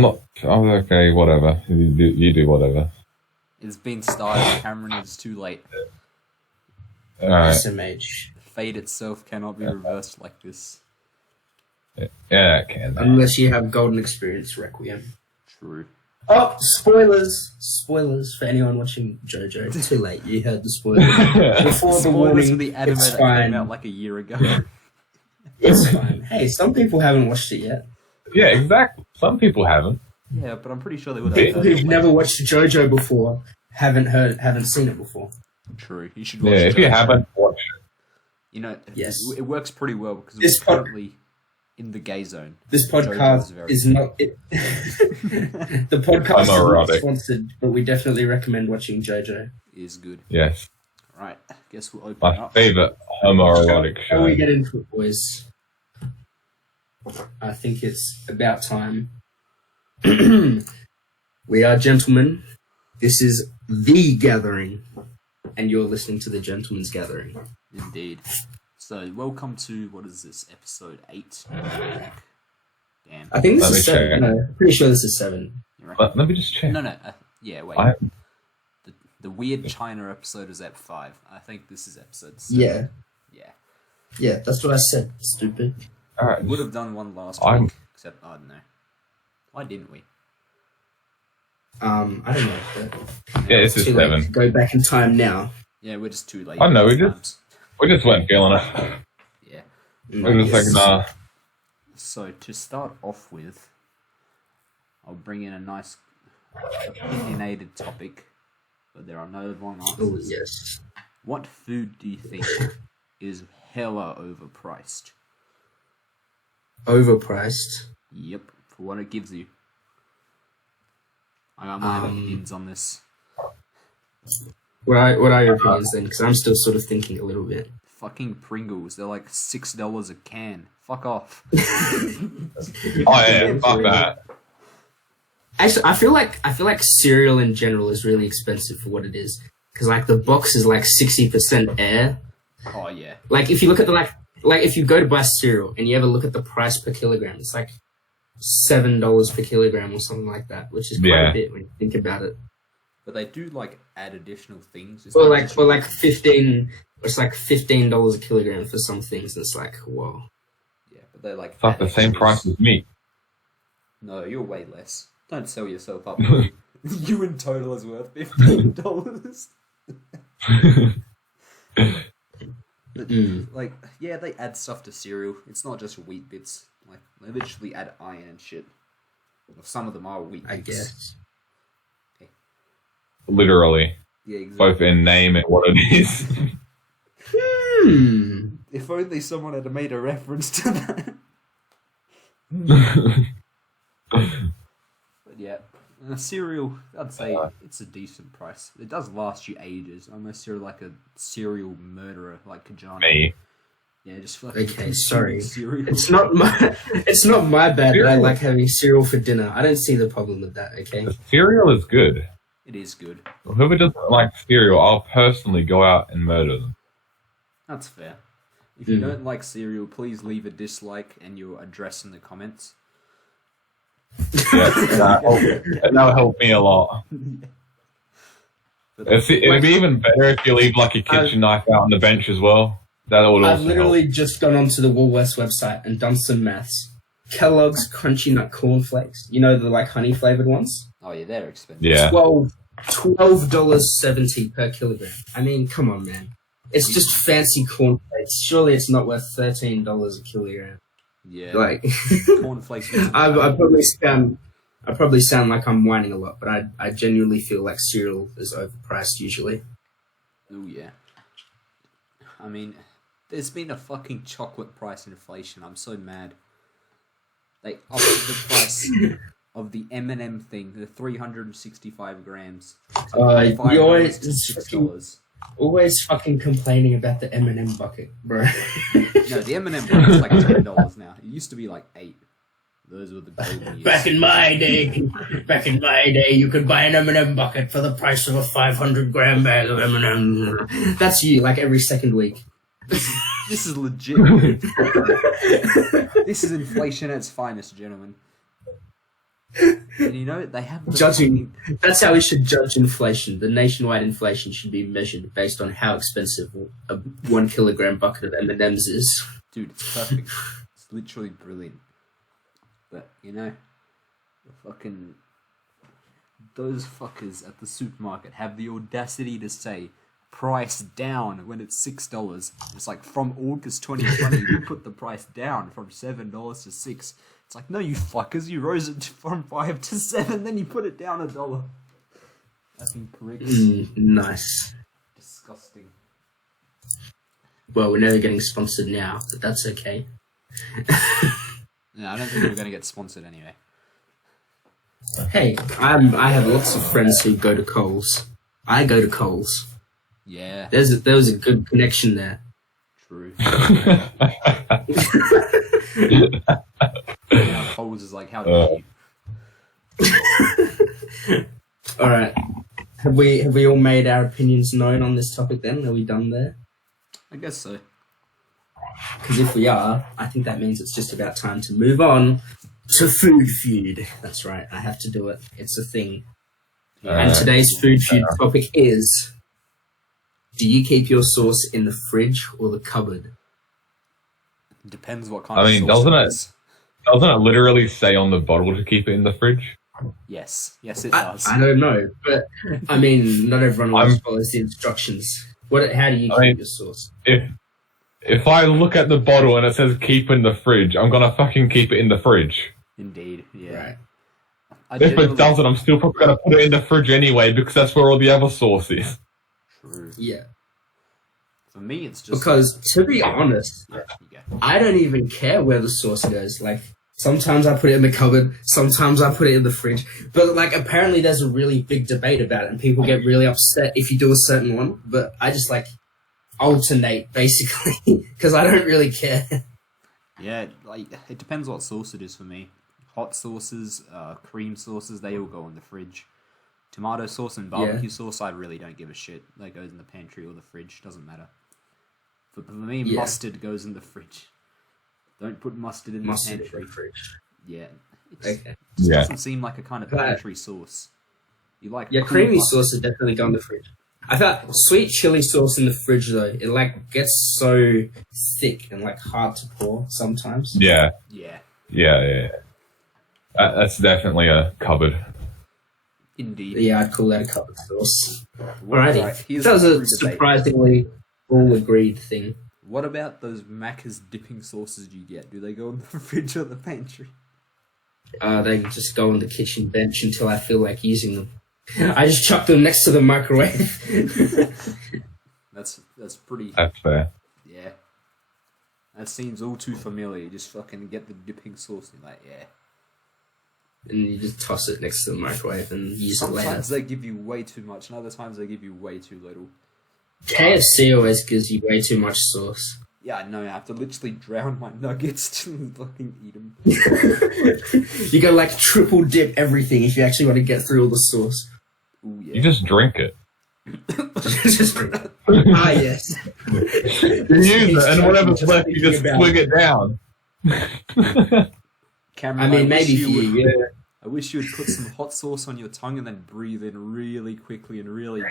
I'm not. I'm okay. Whatever. You do whatever. It's been started, Cameron. It's too late. All right. SMH. Fate itself cannot be reversed like this. Yeah, it can. Unless you have Golden Experience Requiem. True. Oh, spoilers! Spoilers for anyone watching JoJo. It's too late. You heard the spoilers. Before the Spoilers warning, for the anime it's that fine. came out like a year ago. It's fine. Hey, some people haven't watched it yet. Yeah, exactly. Some people haven't. Yeah, but I'm pretty sure they would Bit. have People who've never watched JoJo before haven't seen it before. True. You should watch Yeah, it. if you haven't, watch it. You know, Yes. it works pretty well because This we're currently in the gay zone. This JoJo podcast very is good. not. The podcast is not Homoerotic. sponsored, but we definitely recommend watching JoJo. Is good. Yes. Right. Guess we'll open My up. favorite homoerotic Shall show. we get into it, boys? I think it's about time. We are gentlemen. This is The Gathering. And you're listening to The Gentleman's Gathering. Indeed. So, welcome to, what is this, episode 8? Damn. I think this Let me is 7. check. No, pretty sure this is 7. You reckon? Let me just check. No. Yeah, wait. I- The Weird China episode is at 5. I think this is episode 7. Yeah. Yeah. Yeah, that's what I said, stupid. All right. We would have done one last I'm- week, except, I don't know. Why didn't we? I don't know. But Yeah, this is too late to 7. go back in time now. Yeah, we're just too late. I know, we sometimes. weren't feeling it. Yeah. We're just like, nah. So, to start off with, I'll bring in a nice opinionated topic, but there are no wrong Oh, answers. yes. What food do you think is hella overpriced? Overpriced. Yep, for what it gives you. I got my Um, opinions on this. What are your opinions then? Because I'm still sort of thinking a little bit. Fucking Pringles, they're like $6 a can. Fuck off. Oh yeah, fuck that. Actually, I feel like cereal in general is really expensive for what it is. Because like the box is like 60% air. Oh yeah. Like if you look at the like if you go to buy cereal and you ever look at the price per kilogram, it's like $7 per kilogram or something like that, which is quite Yeah. a bit when you think about it. But they do like add additional things. It's Or not like just- or like 15. It's like $15 a kilogram for some things. And it's like whoa. Yeah, but they're like It's like the add same extras. price as meat. No, you're way less. Don't sell yourself up. You in total is worth $15. But, like, yeah, they add stuff to cereal. It's not just wheat bits. Like, they literally add iron and shit. Well, some of them are wheat bits. I guess. Literally, Yeah, exactly. both in name and what it is. If only someone had made a reference to that. But yeah, cereal, I'd say it's a decent price. It does last you ages, unless you're like a cereal murderer like Kajana. Me. Yeah, just fucking Okay, consume sorry. cereal. It's not my bad that I like having cereal for dinner. I don't see the problem with that, okay? The cereal is good. It is good. Whoever doesn't like cereal, I'll personally go out and murder them. That's fair. If you don't like cereal, please leave a dislike and your address in the comments. Yeah, that'll help me a lot. But It'd be even better if you leave like a kitchen knife out on the bench as well. That would I've also literally help. just gone onto the Woolworths website and done some maths. Kellogg's Crunchy Nut Corn Flakes, you know, the like honey flavored ones? oh yeah, they're expensive. Yeah. $12.70 per kilogram. I mean, come on, man. It's just fancy corn flakes. Surely it's not worth $13 a kilogram. Yeah. Like, Cornflakes. I probably sound like I'm whining a lot, but I genuinely feel like cereal is overpriced usually. Oh yeah. I mean, there's been a fucking chocolate price inflation. I'm so mad. They upped the price of the M&M thing, the 365 grams. You always $6. always fucking complaining about the M&M bucket, bro. No, the M&M one is like $10 now. It used to be like $8. Those were the golden years. Back in my day, you could buy an M&M bucket for the price of a 500-gram bag of M&M. That's you, like every second week. This is legit. This is inflation at its finest, gentlemen. And you know, they have the Judging. That's how we should judge inflation. The nationwide inflation should be measured based on how expensive a 1 kilogram bucket of M&Ms is. Dude, it's perfect. It's literally brilliant. But, you know, those fuckers at the supermarket have the audacity to say price down when it's $6. It's like from August 2020, we put the price down from $7 to $6. It's like, no, you fuckers, you rose it from 5 to 7, then you put it down $1. Fucking pricks. Nice. Disgusting. Well, we're never getting sponsored now, but that's okay. No, I don't think we're gonna get sponsored anyway. Hey, I have lots of friends who go to Coles. I go to Coles. Yeah. There was a good connection there. True. Now Coles is like, how dare you? All right. Have we all made our opinions known on this topic then? Are we done there? I guess so. Because if we are, I think that means it's just about time to move on to food feud. That's right. I have to do it. It's a thing. And today's food feud topic is: do you keep your sauce in the fridge or the cupboard? Depends what kind of sauce doesn't it it? is. Doesn't it literally say on the bottle to keep it in the fridge? Yes, it does. I don't know, but I mean, not everyone always follows the instructions. How do you keep your sauce? If I look at the bottle and it says keep in the fridge, I'm gonna fucking keep it in the fridge. Indeed, yeah. Right. If it doesn't, I'm still probably gonna put it in the fridge anyway because that's where all the other sauce is. True. Yeah. For me, it's just Because to be honest, yeah. I don't even care where the sauce goes. Like, sometimes I put it in the cupboard, sometimes I put it in the fridge. But, like, apparently there's a really big debate about it, and people get really upset if you do a certain one. But I just, like, alternate, basically, because I don't really care. Yeah, like, it depends what sauce it is for me. Hot sauces, cream sauces, they all go in the fridge. Tomato sauce and barbecue sauce, I really don't give a shit. That goes in the pantry or the fridge, doesn't matter. For me, mustard goes in the fridge. Don't put mustard in the pantry. In the fridge. Yeah. Okay. It doesn't seem like a kind of pantry sauce. You like creamy mustard. sauce is definitely go in the fridge. I thought sweet chili sauce in the fridge though, it like gets so thick and like hard to pour sometimes. Yeah. Yeah. That's definitely a cupboard. Indeed. Yeah, I'd call that a cupboard sauce. Right, Alrighty. That was a surprisingly all agreed thing. What about those Macca's dipping sauces you get? Do they go in the fridge or the pantry? They just go on the kitchen bench until I feel like using them. I just chuck them next to the microwave. That's pretty... That's fair. Yeah. That seems all too familiar. You just fucking get the dipping sauce and you're like, yeah. And you just toss it next to the microwave and use it later. Sometimes they give you way too much, and other times they give you way too little. KFC always gives you way too much sauce. Yeah, I know. I have to literally drown my nuggets to fucking eat them. You gotta like triple dip everything if you actually want to get through all the sauce. Ooh, yeah. You just drink it. Yes. You use it, and whatever's left, you just swig it down. Cameron, I mean, maybe for you, yeah. I wish you would put some hot sauce on your tongue and then breathe in really quickly and really...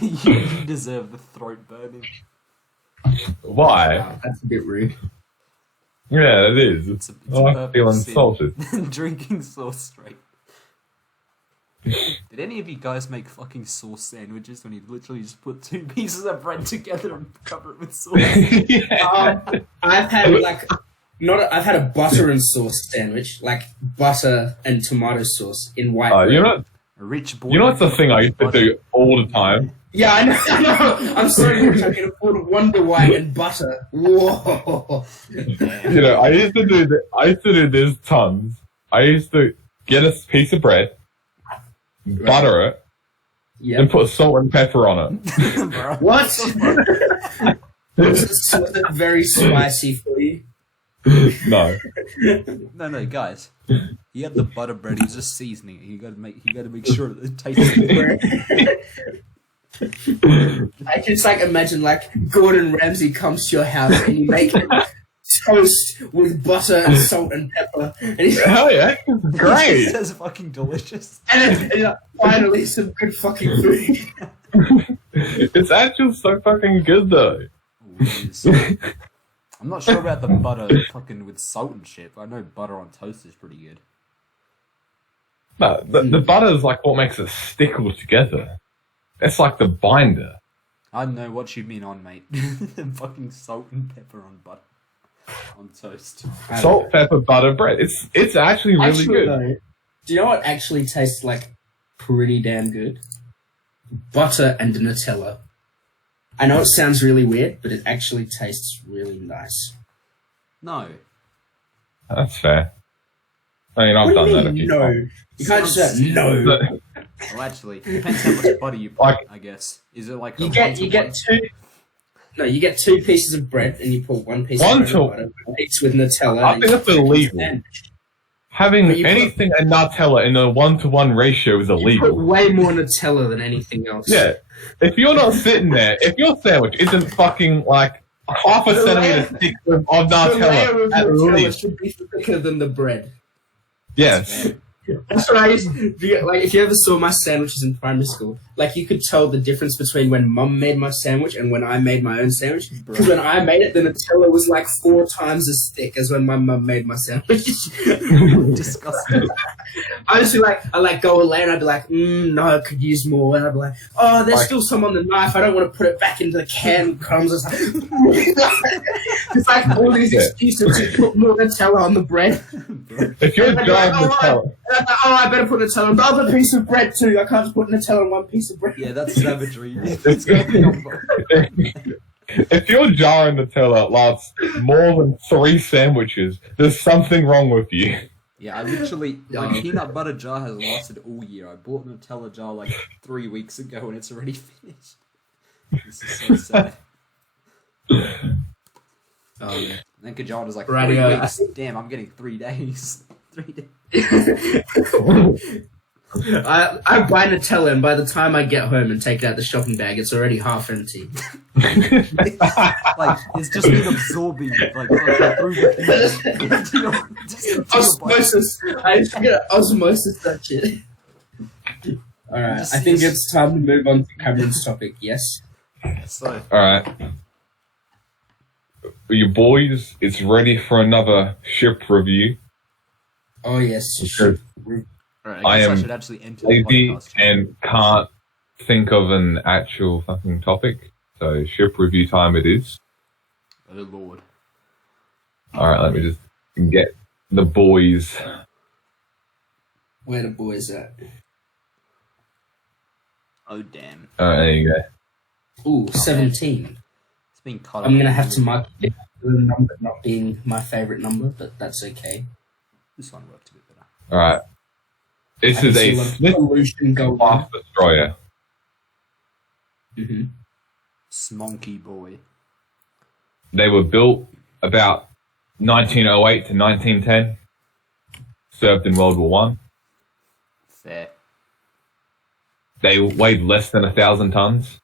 You deserve the throat burning. Why? Wow, that's a bit rude. Yeah, it is. It's I feel insulted. Drinking sauce straight. Did any of you guys make fucking sauce sandwiches when you literally just put two pieces of bread together and cover it with sauce? Yeah. I've had I've had a butter and sauce sandwich, like butter and tomato sauce in white bread. A rich boy. You know what's the thing I used to do all the time? Yeah, I know. I'm so rich I can afford Wonder White and butter. Whoa. You know, I used to do this tons. I used to get a piece of bread, butter it, and put salt and pepper on it. What? Was it very spicy for you? No. No, guys. You have the butter bread. He's just seasoning it. You got to make sure that it tastes good. I just like imagine like Gordon Ramsay comes to your house and you make toast with butter and salt and pepper. And he's Hell yeah, It great. says fucking delicious. and then, finally some good fucking food. It's actually so fucking good though. Ooh, it is. I'm not sure about the butter fucking with salt and shit, but I know butter on toast is pretty good. No, the butter is like what makes it stick all together. It's like the binder. I know what you mean on, mate. Fucking salt and pepper on butter. On toast. Salt, pepper, butter, bread. It's actually really good. Though, do you know what actually tastes like pretty damn good? Butter and Nutella. I know it sounds really weird, but it actually tastes really nice. No. That's fair. I mean, I've done that a few times. You can't just say no. Well, actually, it depends how much butter you put, Like- I guess. Is it like You a get one-to-one? two. No, you get 2 pieces of bread and you put 1 piece One of bread to- and butter, 1 piece with Nutella. I and think you that's put it in a illegal. sandwich. Having But you put- anything and Nutella in a 1-to-1 ratio is You put illegal. way more Nutella than anything else. Yeah. If you're not sitting there, if your sandwich isn't fucking like half a The centimeter layer- thick of The layer Nutella, of at Nutella least. should be thicker than the bread. Yes. That's what I used to do. Like, if you ever saw my sandwiches in primary school, like, you could tell the difference between when Mum made my sandwich and when I made my own sandwich. Because when I made it, the Nutella was like 4 times as thick as when my mum made my sandwich. Disgusting. I used to like go away and I'd be like, no, I could use more. And I'd be like, oh, there's still some on the knife. I don't want to put it back into the can crumbs. It's like, it's like all these excuses to put more Nutella on the bread. If you're And I'd be like, driving Nutella, and I'm like, oh, I better put Nutella on the other piece of bread too. I can't just put Nutella on 1 piece of bread. Yeah, that's savagery. It's if your jar of Nutella lasts more than 3 sandwiches, there's something wrong with you. Yeah, I literally, my peanut butter jar has lasted all year. I bought a Nutella jar like 3 weeks ago and it's already finished. This is so sad. Oh, yeah. Then Kajan was like, Radio. 3 weeks. Damn, I'm getting 3 days. 3 days. I buy Nutella, and by the time I get home and take it out the shopping bag, it's already half empty. Like, it's just been absorbing, like, through the thing. You know, just into your body. Osmosis. I just get osmosis that shit. Alright, I think it's time to move on to Cameron's topic, yes? So, Alright. You boys, it's ready for another ship review. Oh, yes. Sure. alright, I I guess I am should actually enter the Lazy podcast. and can't think of an actual fucking topic. So ship review time it is. Oh, Lord. Alright, let me just get the boys. Where the boys at? Oh, damn. Alright, there you go. Ooh, 17. It's been cut I'm off. gonna have to mark it the number not being my favourite number, but that's okay. This one worked a bit better. Alright. This I can is see a what Smith pollution going class destroyer. Mm-hmm. Smonky boy. They were built about 1908 to 1910. Served in World War One. Fair. They weighed less than 1,000 tons.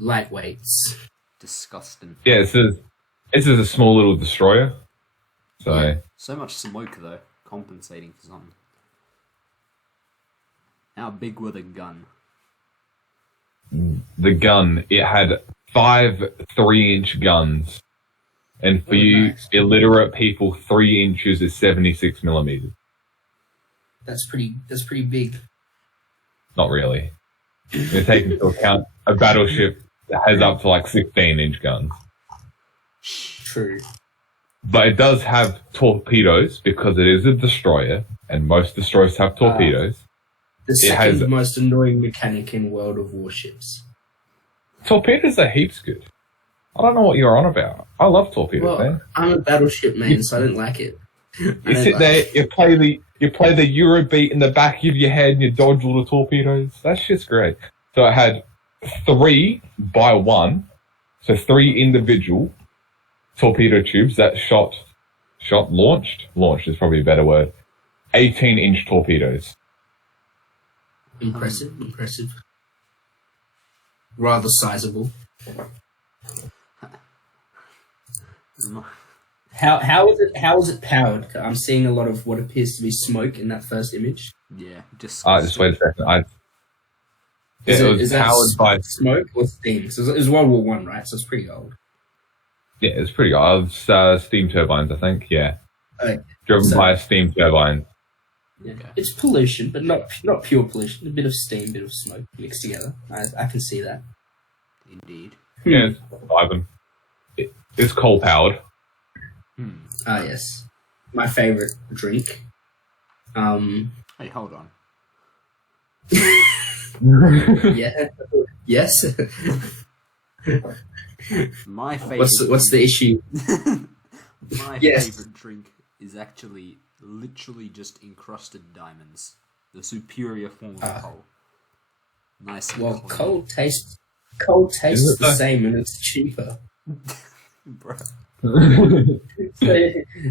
Lightweights. Disgusting. Yeah, this is a small little destroyer. So Yeah. So much smoke, though. Compensating for something. How big were the gun? the gun, it had 5 3-inch guns. And for you nice. illiterate people, 3 inches is 76 millimeters. That's pretty big. Not really. You take into account a battleship that has up to like 16-inch guns. True. But it does have torpedoes because it is a destroyer, and most destroyers have torpedoes. The It has- second most annoying mechanic in World of Warships. Torpedoes are heaps good. I don't know what you're on about. I love torpedoes, Well, man. I'm a battleship man, so I don't like it. You sit there, you play the Eurobeat in the back of your head, and you dodge all the torpedoes. That shit's great. So it had 3 by 1, so 3 individual torpedo tubes that launched is probably a better word, 18-inch torpedoes. Impressive. Rather sizable. How is it powered? I'm seeing a lot of what appears to be smoke in that first image. Yeah, just wait a second. It was powered by smoke or steam. So it was World War One, right? So it's pretty old. Yeah, it's pretty old. Steam turbines, I think. Yeah, driven by a steam turbine. Yeah. It's pollution, but not pure pollution. A bit of steam, bit of smoke mixed together. I can see that. Indeed. Yeah, it's vibing. It's coal powered. Ah, yes. My favorite drink. Hey, hold on. Yeah. Yes. My favorite. What's the issue? My favorite drink is actually literally just encrusted diamonds. The superior form of coal. Nice. Well, coal tastes the same and it's cheaper. Bro.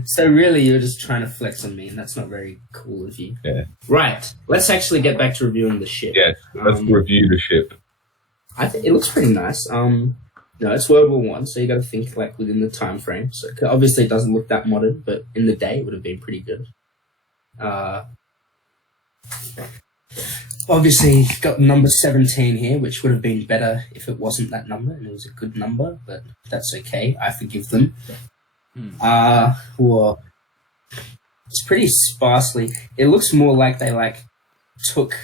So really, you're just trying to flex on me, and that's not very cool of you. Yeah. Right. Let's actually get back to reviewing the ship. Yes. Let's review the ship. I think it looks pretty nice. It's World War One, so you got to think like within the time frame. So obviously, it doesn't look that modern, but in the day, it would have been pretty good. Obviously, got number 17 here, which would have been better if it wasn't that number, and it was a good number, but that's okay. I forgive them. Well, it's pretty sparsely. It looks more like they took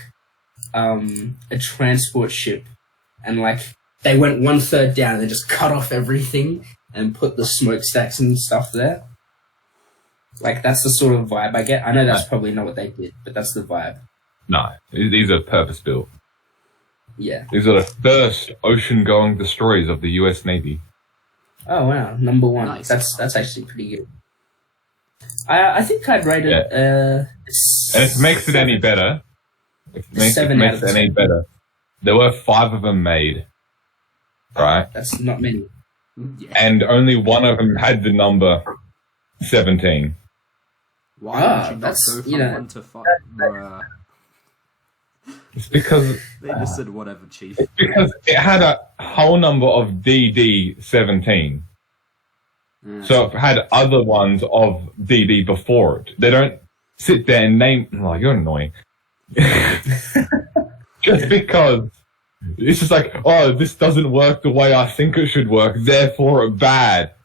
a transport ship and they went 1/3 down and they just cut off everything and put the smokestacks and stuff there. That's the sort of vibe I get. I know that's probably not what they did, but that's the vibe. No, these are purpose-built. Yeah. These are the first ocean-going destroyers of the U.S. Navy. Oh, wow. Number 1. Nice. That's actually pretty good. I think I'd rate it... and if it makes it any better... There were 5 of them made. Right? That's not many. Yeah. And only one of them had the number 17. Why would you not go from 1 to 5? It's because... They just said whatever, chief. It's because it had a whole number of DD-17. So it had other ones of DD before it. They don't sit there and name... Oh, you're annoying. Just because... It's just like, oh, this doesn't work the way I think it should work, therefore it's bad.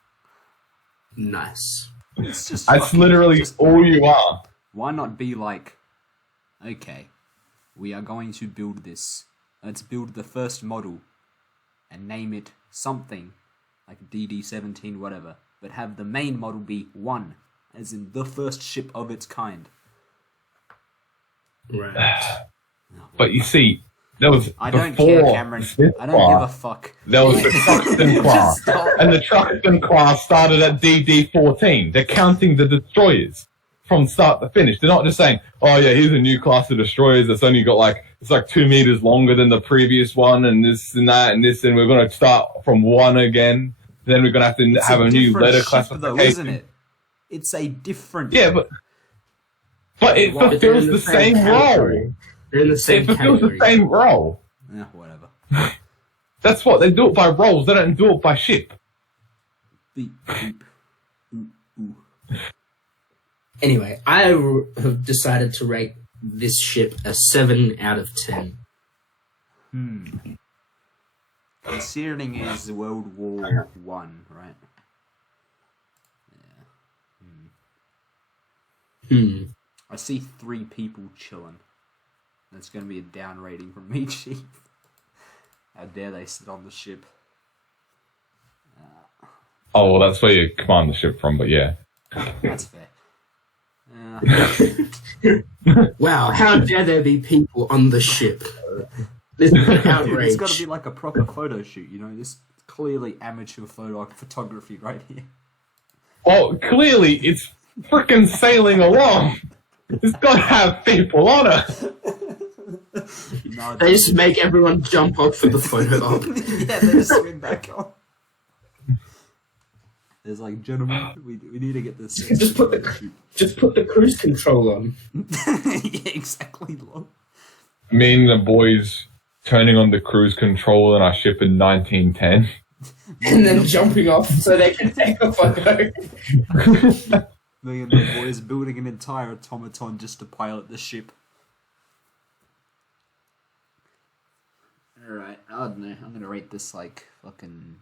Nice. It's just That's literally all you are. Why not be like, okay, we are going to build this. Let's build the first model and name it something, like DD-17, whatever, but have the main model be 1, as in the first ship of its kind. Right. But you see, there was I don't care, Cameron. I don't give a fuck. There was the Truxton class, and the Truxton class started at DD-14. They're counting the destroyers from start to finish. They're not just saying, oh yeah, here's a new class of destroyers that's only got it's 2 meters longer than the previous one, and this and that and this, and we're going to start from 1 again. Then we're going to have to have a new letter classification. Though, isn't it? It's a different... Yeah, but it fulfills the same role. They're in the same fulfills the same role. Yeah, whatever. That's what they do it by roles. They don't do it by ship. Beep, beep. Ooh, ooh. Anyway, I have decided to rate this ship a 7 out of 10. Considering it is World War One, right? Yeah. I see 3 people chilling. That's going to be a down rating from me, Chief. How dare they sit on the ship? Oh, well, that's where you command the ship from, but yeah. That's fair. Wow, how dare there be people on the ship? This is an outrage. It's got to be like a proper photo shoot, you know? This is clearly amateur photography right here. Well, clearly it's freaking sailing along. It's got to have people on it. No, they just make everyone jump off for the photo op. Yeah, they just swing back on. There's gentlemen, we need to get this. Just put the cruise control on. Yeah, exactly. Me and the boys turning on the cruise control in our ship in 1910. and then jumping off so they can take a photo. Me and my boys building an entire automaton just to pilot the ship. Alright, I don't know. I'm gonna rate this like fucking.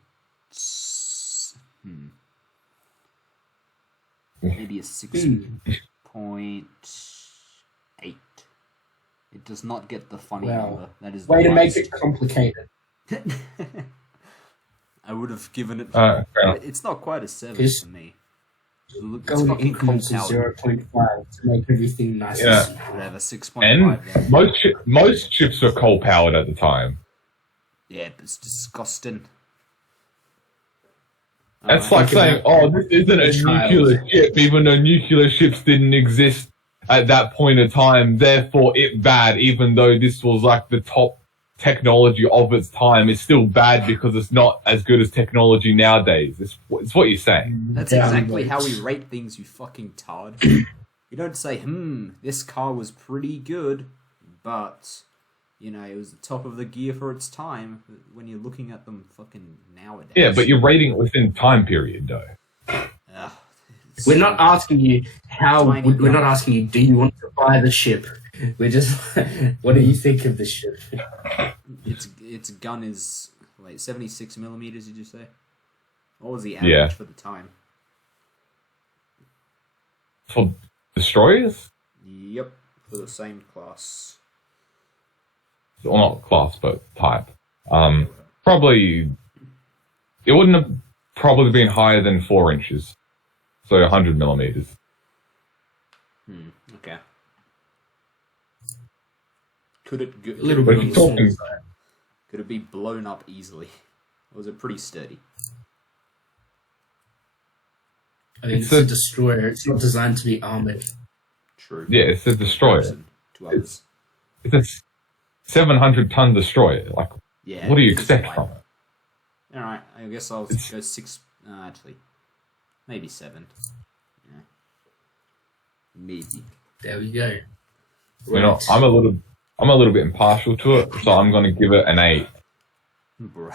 Maybe a 6.8. It does not get the funny number. That is way the to make it complicated. I would have given it. Fair. It's not quite a 7 for me. It's Go in fucking increments of compounded. 0.5 to make everything nice. Yeah. Whatever, 6.5 And then. most ships were coal powered at the time. Yeah, it's disgusting. That's Alright. like saying, "Oh, this isn't a nuclear ship," even though nuclear ships didn't exist at that point in time. Therefore, it's bad, even though this was like the top technology of its time. It's still bad because it's not as good as technology nowadays. It's what you're saying. That's exactly how we rate things, you fucking tard. You don't say, this car was pretty good, but, you know, it was the top of the gear for its time, when you're looking at them fucking nowadays. Yeah, but you're rating it within time period, though. Ugh, We're not asking you how. Tiny We're not asking you, do you want to buy the ship? We're just, what do you think of the ship? Its gun is, 76 millimeters, did you say? What was the average Yeah. for the time? For destroyers? Yep, for the same class. Well, not class, but type. Probably, it wouldn't have probably been higher than 4 inches. So 100 millimeters. Okay. Could it go, A little But bit if you're on the talking, small side. could it be blown up easily? Or was it pretty sturdy? I mean, it's a destroyer. It's not designed to be armored. True. yeah, it's a destroyer. Comparison to others. It's a 700-ton destroyer. Like, Yeah. what do you it's expect light. from it? Alright, I guess I'll It's- go 6. Actually, maybe 7. Yeah. Maybe. There we go. You know, I'm a little bit impartial to it, so I'm going to give it an 8. Bruh.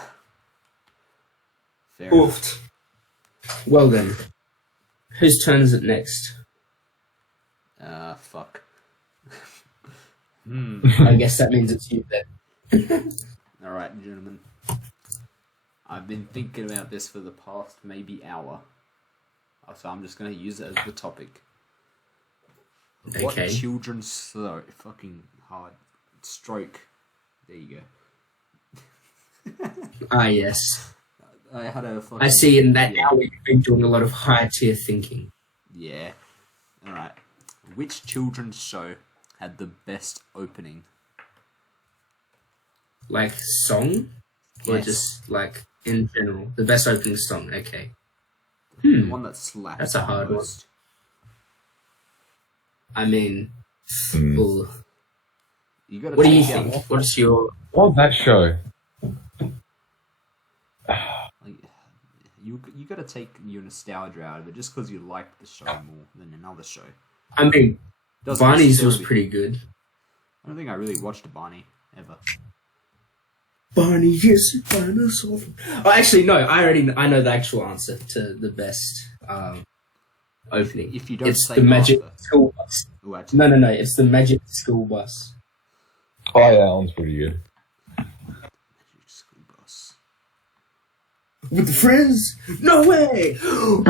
Fair enough. Oofed. Well then, whose turn is it next? Fuck. I guess that means it's you then. Alright, gentlemen. I've been thinking about this for the past maybe hour. So I'm just going to use it as the topic. What Okay. children's fucking hard stroke? There you go. Ah, yes. I had a fucking... I see in that yeah. hour you've been doing a lot of high tier thinking. Yeah. Alright. Which children's show had the best opening? Like song? Or Yes. just like in general? The best opening song, okay. The one that slapped That's a hard one. most. I mean, Hmm. well, You gotta what do you take out- think? What's your... What was that show? Like, you gotta take your nostalgia out of it just because you liked the show more than another show. I mean, Doesn't Barney's was necessarily- pretty good. I don't think I really watched Barney ever. Barney is a dinosaur. Oh, actually, no. I know the actual answer to the best opening. If you don't It's say the Magic Arthur. School Bus. Ooh, actually, No. It's the Magic School Bus. Oh, yeah, that one's pretty good. School Bus. With the friends? No way! and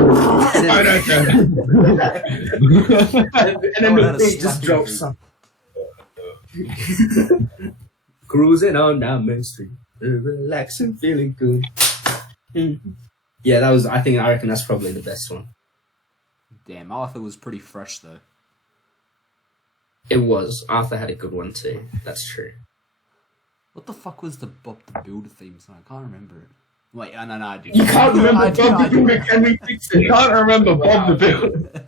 then Oh, the beat just drops. Cruising on down Main Street, relaxing, feeling good. Yeah, that was. I reckon that's probably the best one. Damn, Arthur was pretty fresh though. It was. Arthur had a good one too. That's true. What the fuck was the Bob the Builder theme song? I can't remember it. Wait, no, I do. You can't remember I do, Bob I the do. Builder? Can we fix You it? can't remember Bob the Builder.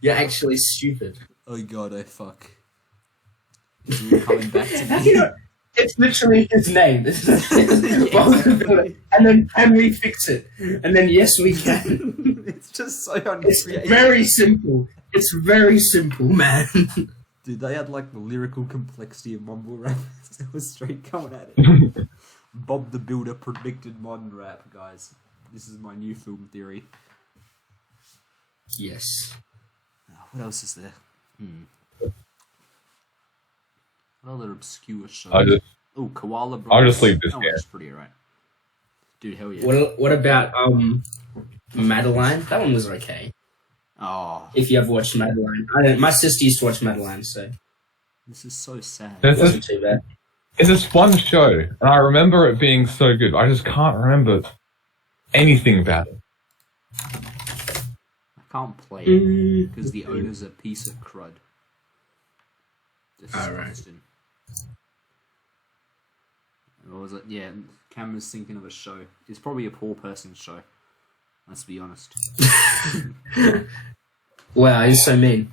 You're actually stupid. Oh god, oh fuck. It's all coming back to me. You know, it's literally his name. Bob the Builder. And then can we fix it? And then yes, we can. It's just so It's uncreative. very simple. It's very simple, man. Dude, they had like the lyrical complexity of mumble rap. It was straight coming at it. Bob the Builder predicted modern rap, guys. This is my new film theory. Yes. What else is there? What other obscure shows? Oh, Koala Bros. I'll just leave this that here. one's pretty alright. Dude, hell yeah. What about Madeline? That one was okay. Oh, If you ever watched Madeline, my sister used to watch Madeline, so this is so sad. it wasn't too bad. It's this one show, and I remember it being so good. I just can't remember anything about it. I can't play it because the owner's a piece of crud. Disgusting. What was it? Yeah, Cameron's thinking of a show. It's probably a poor person's show. Let's be honest. Wow, you're so mean.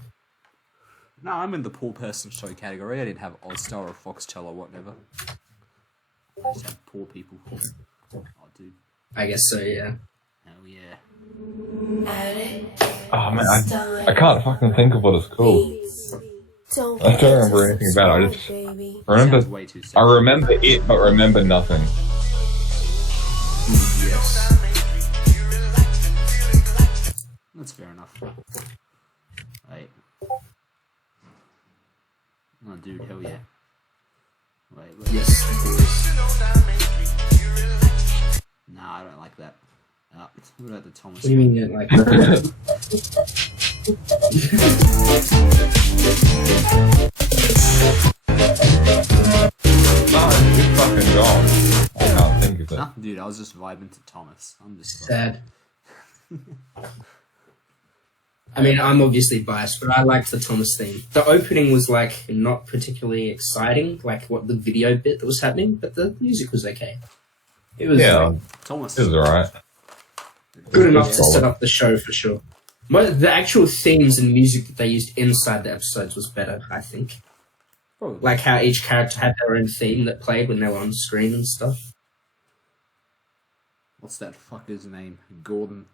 No, I'm in the poor person show category. I didn't have All-Star or Foxtel or whatever. I just had poor people. Oh, dude. I guess so, yeah. Hell yeah. Oh man, I can't fucking think of what it's called. I don't remember anything about it. I just remember. Sounds way too sad. I remember it, but remember nothing. Yes. That's fair enough. Wait. Oh, dude, hell yeah. Wait. Yes. Nah, I don't like that. What about the Thomas? What do you mean you don't like that? No, it's fucking gone. I can't think of it. Nah, dude, I was just vibing to Thomas. I'm just Sad. I mean, I'm obviously biased, but I liked the Thomas theme. The opening was, like, not particularly exciting, like, what the video bit that was happening, but the music was okay. It was Thomas. It was alright. good enough to set up the show, for sure. The actual themes and music that they used inside the episodes was better, I think. Probably. Like how each character had their own theme that played when they were on screen and stuff. What's that fucker's name? Gordon.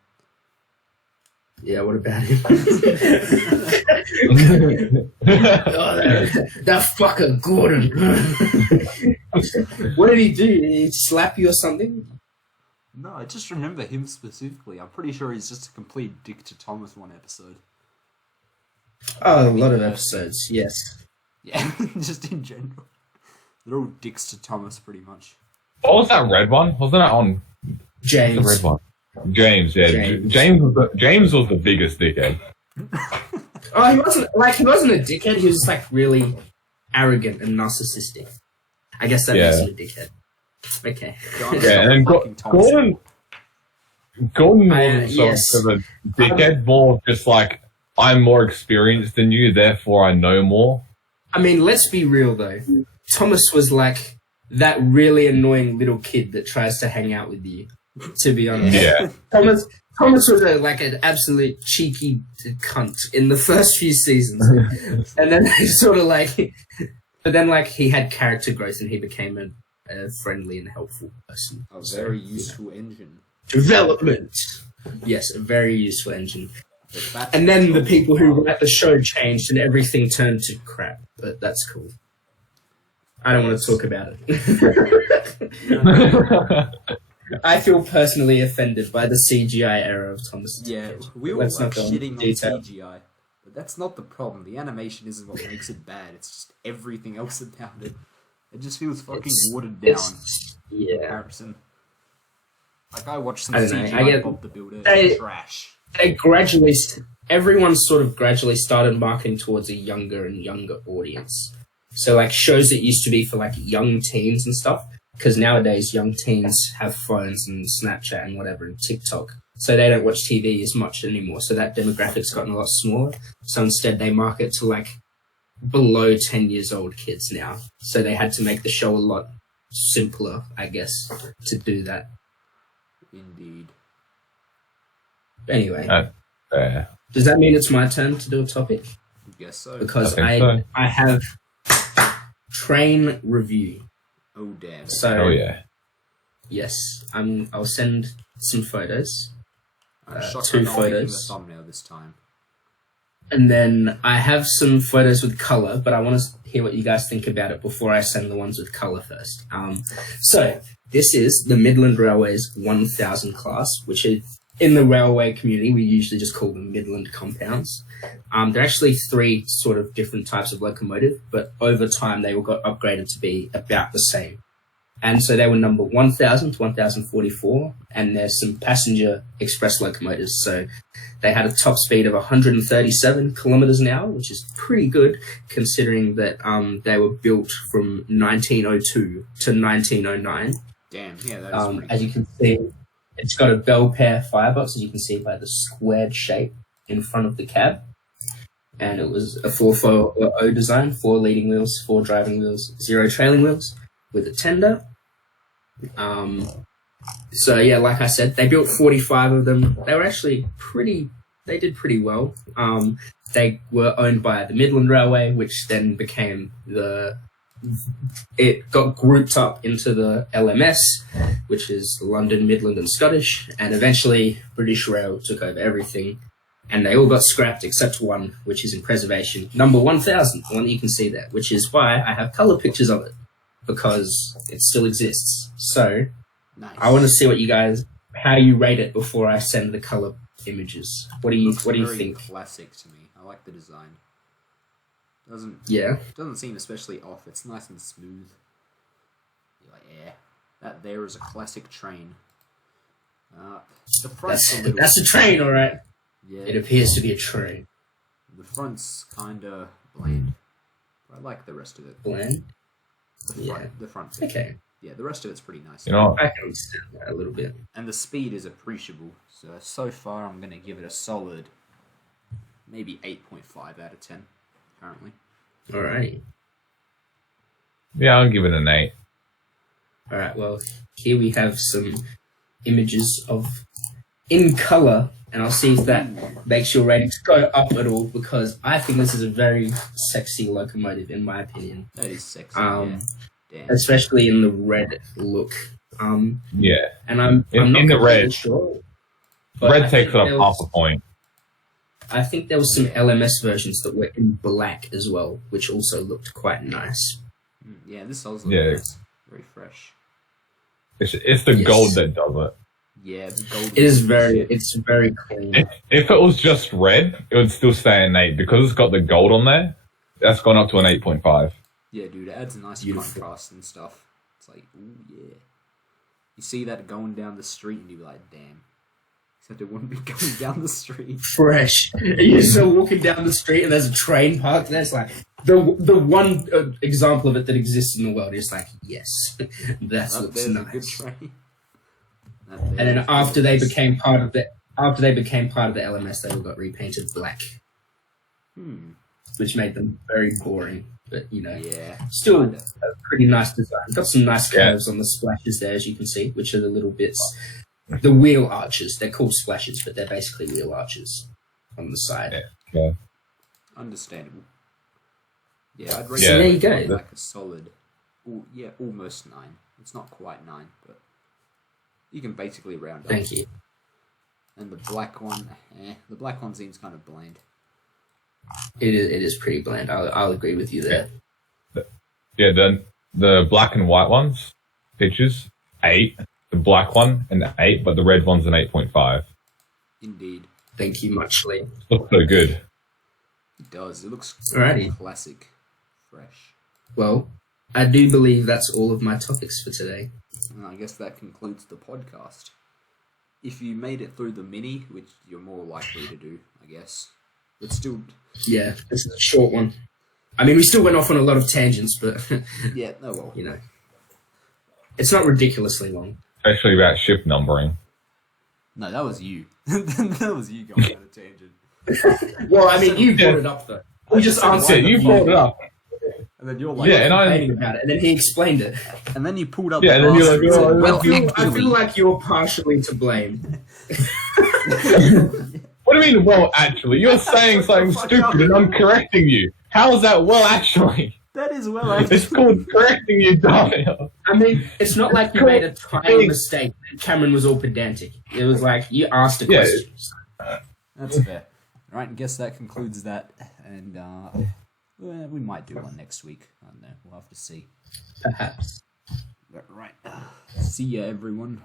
Yeah, what about him? that fucker Gordon. What did he do? Did he slap you or something? No, I just remember him specifically. I'm pretty sure he's just a complete dick to Thomas one episode. Oh, a lot of episodes, yes. Yeah, just in general. They're all dicks to Thomas, pretty much. What was that red one? Wasn't that on James. the red one? James, yeah. James was the biggest dickhead. Oh, he wasn't a dickhead. He was just like really arrogant and narcissistic. I guess that makes him a dickhead. Okay. Yeah, and then Gordon wasn't yes. sort of a dickhead, more just like, I'm more experienced than you, therefore I know more. I mean, let's be real though. Thomas was like that really annoying little kid that tries to hang out with you. To be honest, Yeah. Thomas was like an absolute cheeky cunt in the first few seasons, and then sort of like, but then like he had character growth and he became a friendly and helpful person. A very useful engine. Development. Yes, a very useful engine. And then the people who write the show changed and everything turned to crap. But that's cool. I don't want to talk about it. I feel personally offended by the CGI era of Thomas. Yeah, we all like shitting on CGI. But that's not the problem. The animation isn't what makes it bad. It's just everything else about it. It just feels fucking watered down. Yeah. In comparison. Like, I watched some I don't know, CGI Bob the Builder. It's trash. Everyone sort of gradually started marketing towards a younger and younger audience. So like shows that used to be for like young teens and stuff, because nowadays young teens have phones and Snapchat and whatever and TikTok, so they don't watch TV as much anymore. So that demographic's gotten a lot smaller. So instead they market to like below 10 years old kids now. So they had to make the show a lot simpler, I guess, to do that. Indeed. Anyway, Yeah. does that mean it's my turn to do a topic? I guess so. Because I I have train review. Oh, damn. So Oh yeah. yes, I'll send some photos. I'm shocked 2 I'm not making the photos. thumbnail this time. And then I have some photos with color, but I want to hear what you guys think about it before I send the ones with color first. So this is the Midland Railway's 1000 class, which is in the railway community, we usually just call them Midland compounds. They're actually 3 sort of different types of locomotive, but over time they all got upgraded to be about the same. And so they were number 1000 to 1044, and there's some passenger express locomotives. So they had a top speed of 137 kilometers an hour, which is pretty good considering that they were built from 1902 to 1909. Damn, yeah, that is as you can see, it's got a bell pair firebox, as you can see by the squared shape in front of the cab. And it was a 4/4 design, 4 leading wheels, 4 driving wheels, 0 trailing wheels with a tender. So yeah, like I said, they built 45 of them. They were actually they did pretty well. They were owned by the Midland Railway, which then became it got grouped up into the LMS, which is London, Midland and Scottish, and eventually British Rail took over everything, and they all got scrapped except one, which is in preservation, number 1000, the one that you can see there, which is why I have color pictures of it, because it still exists. So nice. I want to see how you rate it before I send the color images. What do you think? Classic to me. I like the design. Doesn't seem especially off. It's nice and smooth. You're like, yeah, that there is a classic train. The front's that's a train, all right. Yeah, it appears to be a train. The front's kinda bland. But I like the rest of it. Bland. The front. Okay. Yeah, the rest of it's pretty nice. You know, I can understand that a little bit. And the speed is appreciable. So far, I'm gonna give it a solid, maybe 8.5 out of 10. Currently. Alright. Yeah, I'll give it an 8. Alright, well, here we have some images in color, and I'll see if that makes your ratings go up at all, because I think this is a very sexy locomotive, in my opinion. That is sexy, yeah. Damn. Especially in the red look. Yeah. And I'm not in the red. sure. Red takes up half a point. I think there was some LMS versions that were in black as well, which also looked quite nice. Yeah, this does look nice. Very fresh. It's the gold that does it. Yeah, the gold. It's very clean. If it was just red, it would still stay an 8. Because it's got the gold on there, that's gone up to an 8.5. Yeah, dude, it adds a nice contrast and stuff. It's like, ooh, yeah. You see that going down the street and you'd be like, damn. Except it wouldn't be going down the street. Fresh. You're still walking down the street and there's a train parked there. It's like the one example of it that exists in the world is like, yes, that looks nice. A good train. And then after they became part of the LMS, they all got repainted black, which made them very boring. But still a pretty nice design. Got some nice curves on the splashes there, as you can see, which are the little bits. The wheel arches. They're called splashes, but they're basically wheel arches on the side. Yeah. Understandable. Yeah, I'd rate there you go. Like a solid, almost 9. It's not quite 9, but you can basically round up. Thank you. And the black one, the black one seems kind of bland. It is pretty bland. I'll agree with you there. Yeah, the black and white ones, pictures, 8. The black one, an 8, but the red one's an 8.5. Indeed. Thank you much, Lee. Looks so good. It does. It looks classic. Fresh. Well, I do believe that's all of my topics for today. And I guess that concludes the podcast. If you made it through the mini, which you're more likely to do, I guess, but still... Yeah, this is a short one. I mean, we still went off on a lot of tangents, but... yeah, no, well. It's not ridiculously long. Especially about ship numbering. No, that was you. That was you going on a tangent. Well, I mean, you brought it up, though. We just answered. You brought it up. And then you're like, complaining about it, and then he explained it. And then you pulled up. Yeah, and then you're like, I feel like you're partially to blame. What do you mean, well, actually? You're saying something stupid and I'm correcting you. How is that well, actually? That is well, actually. It's called correcting you, Daniel. I mean, it's not like you made a tiny mistake. Cameron was all pedantic. It was like, you asked a question. That's fair. Right, I guess that concludes that, and we might do one next week. I don't know. We'll have to see. Perhaps. Right. See ya, everyone.